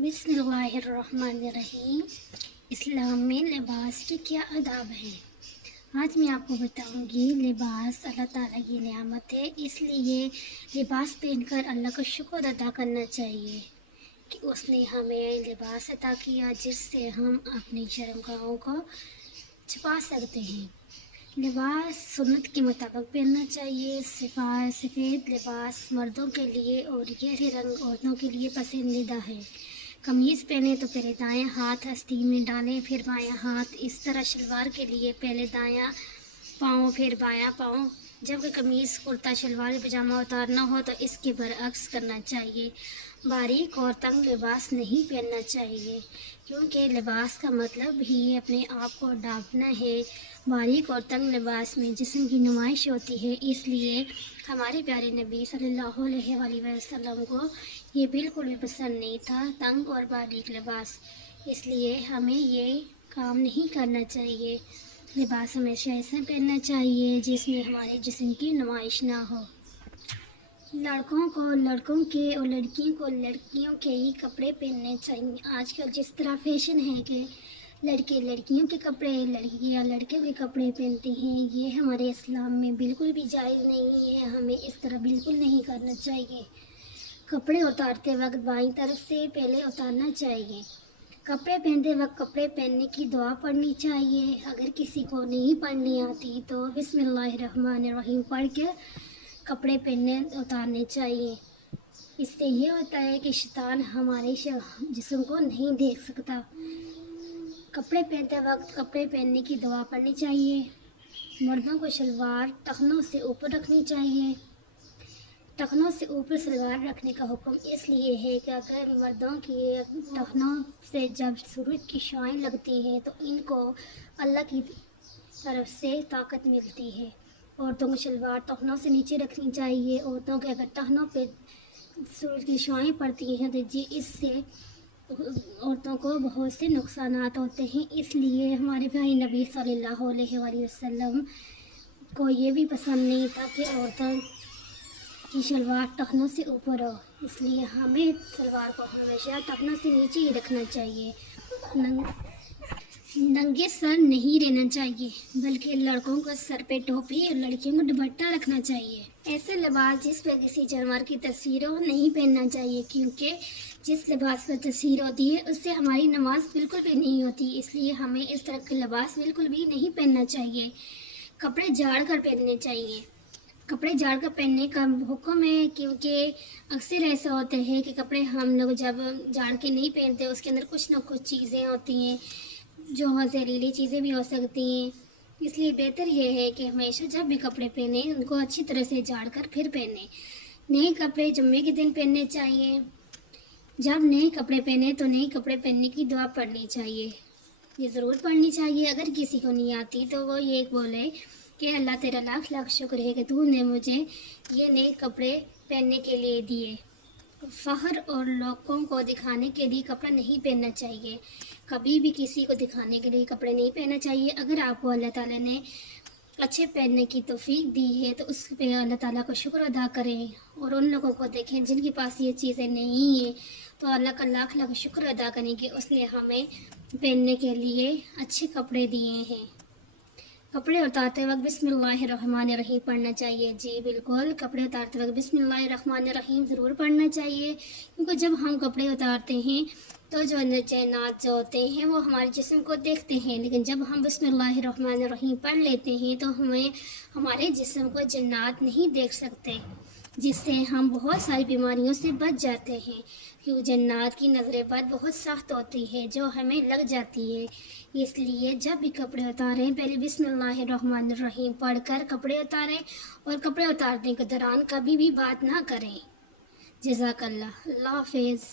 बिस्मिल्लाहिर्रहमानिर्रहीम। इस्लाम में लिबास के क्या आदाब हैं। आज मैं आपको बताऊंगी लिबास अल्लाह ताला की नेमत है, इसलिए लिबास पहनकर अल्लाह का शुक्र अदा करना चाहिए कि उसने हमें लिबास अता किया जिससे हम अपनी शर्मगाहों को छुपा सकते हैं। लिबास सुन्नत के मुताबिक पहनना चाहिए। सफ़ेद लिबास मर्दों के लिए और गहरे रंग औरतों के लिए पसंदीदा है। कमीज़ पहने तो पहले दायां हाथ आस्तीन में डालें, फिर बायां हाथ। इस तरह शलवार के लिए पहले दायां पाँव फिर बायां पाँव। जबकि कमीज़ कुर्ता शलवार पजामा उतारना हो तो इसके बरअक्स करना चाहिए। बारीक और तंग लिबास नहीं पहनना चाहिए क्योंकि लिबास का मतलब ही अपने आप को ढांपना है। बारीक और तंग लिबास में जिस्म की नुमाइश होती है, इसलिए हमारे प्यारे नबी सल्लल्लाहु अलैहि वसल्लम को ये बिल्कुल भी पसंद नहीं था तंग और बारीक लिबास। इसलिए हमें ये काम नहीं करना चाहिए। लिबास हमेशा ऐसा पहनना चाहिए जिसमें हमारे जिस्म की नुमाइश ना हो। लड़कों को लड़कों के और लड़कियों को लड़कियों के ही कपड़े पहनने चाहिए। आजकल जिस तरह फैशन है कि लड़के लड़कियों के कपड़े, लड़कियां लड़के के कपड़े पहनती हैं, ये हमारे इस्लाम में बिल्कुल भी जायज़ नहीं है। हमें इस तरह बिल्कुल नहीं करना चाहिए। कपड़े उतारते वक्त बाईं तरफ से पहले उतारना चाहिए। कपड़े पहनते वक्त कपड़े पहनने की दुआ पढ़नी चाहिए। अगर किसी को नहीं पढ़नी आती तो बिस्मिल्लाहिर्रहमानिर्रहीम पढ़ के कपड़े पहनने उतारने चाहिए। इससे ये होता है कि शैतान हमारे जिस्म को नहीं देख सकता। कपड़े पहनते वक्त कपड़े पहनने की दुआ पढ़नी चाहिए। मर्दों को शलवार टखनों से ऊपर रखनी चाहिए। टखनों से ऊपर सलवार रखने का हुक्म इसलिए है कि अगर मर्दों की टखनों से जब सूरज की शाइन लगती है तो इनको अल्लाह की तरफ से ताकत मिलती है। औरतों को शलवार टखनों से नीचे रखनी चाहिए। औरतों के अगर टखनों पे सूरज की शाइन पड़ती हैं तो जी इससे औरतों को बहुत से नुकसानात होते हैं। इसलिए हमारे भाई नबी सल्लल्लाहु अलैहि वसल्लम को ये भी पसंद नहीं था कि औरतों की शलवार टखनों से ऊपर हो। इसलिए हमें सलवार को हमेशा टखनों से नीचे ही रखना चाहिए। नंगे सर नहीं रहना चाहिए, बल्कि लड़कों को सर पे टोपी और लड़कियों को दुपट्टा रखना चाहिए। ऐसे लिबास जिस पर किसी जानवर की तस्वीर हो नहीं पहनना चाहिए क्योंकि जिस लिबास पर तस्वीर होती है उससे हमारी नमाज बिल्कुल भी नहीं होती। इसलिए हमें इस तरह के लिबास बिल्कुल भी नहीं पहनना चाहिए। कपड़े झाड़ कर पहनने चाहिए। कपड़े झाड़ कर पहनने का हुक्म है क्योंकि अक्सर ऐसा होता है कि कपड़े हम लोग जब झाड़ के नहीं पहनते उसके अंदर कुछ ना कुछ चीज़ें होती हैं जो जहरीली चीज़ें भी हो सकती हैं। इसलिए बेहतर ये है कि हमेशा जब भी कपड़े पहने उनको अच्छी तरह से झाड़ कर फिर पहने। नए कपड़े जुम्मे के दिन पहनने चाहिए। जब नए कपड़े पहने तो नए कपड़े पहनने की दुआ पढ़नी चाहिए। ये ज़रूर पढ़नी चाहिए। अगर किसी को नहीं आती तो वो ये बोले कि अल्लाह तेरा लाख लाख शुक्र है कि तूने मुझे ये नए कपड़े पहनने के लिए दिए। फ़ख्र और लोगों को दिखाने के लिए कपड़ा नहीं पहनना चाहिए। कभी भी किसी को दिखाने के लिए कपड़े नहीं पहनना चाहिए। अगर आपको अल्लाह ताला ने अच्छे पहनने की तौफीक दी है तो उस पे अल्लाह ताला का शुक्र अदा करें और उन लोगों को देखें जिनके पास ये चीज़ें नहीं हैं तो अल्लाह का लाख लाख शुक्र अदा करें कि उसने हमें पहनने के लिए अच्छे कपड़े दिए हैं। कपड़े उतारते वक्त बिस्मिल्लाहिर्रहमानिर्रहीम पढ़ना चाहिए। जी बिल्कुल, कपड़े उतारते वक्त बिस्मिल्लाहिर्रहमानिर्रहीम ज़रूर पढ़ना चाहिए क्योंकि जब हम कपड़े उतारते हैं तो जो जन्नात जो होते हैं वो हमारे जिस्म को देखते हैं, लेकिन जब हम बिस्मिल्लाहिर्रहमानिर्रहीम पढ़ लेते हैं तो हमें हमारे जिस्म को जन्नात नहीं देख सकते, जिससे हम बहुत सारी बीमारियों से बच जाते हैं क्योंकि जन्नात की नज़र बद बहुत सख्त होती है जो हमें लग जाती है। इसलिए जब भी कपड़े उतारें पहले बिस्मिल्लाहिर्रहमानिर्रहीम पढ़कर कपड़े उतारें और कपड़े उतारने के दौरान कभी भी बात ना करें। जज़ाकल्लाह। अल्लाह हाफ़िज़।